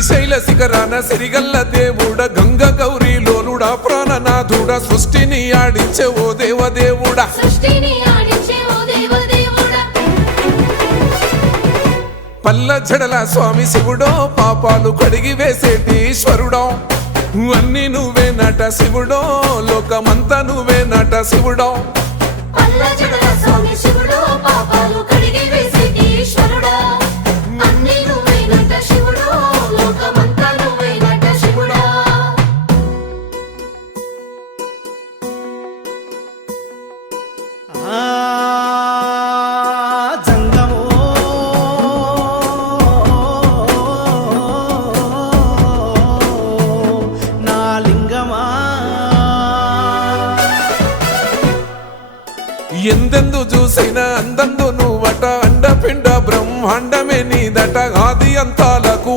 శ్రీశైల శిఖరాన సిరిగల్ల దేవుడ గంగ గౌరీ లోలుడా ప్రాణనాథుడ సృష్టిని ఆడించే ఓ దేవదేవుడా పల్ల జడల స్వామి శివుడో పాపాలు కడిగి వేసేటి ఈశ్వరుడో అన్ని నువ్వే నట శివుడో లోకమంతా నువ్వే నట శివుడో ఎందెందు చూసైనా అందందు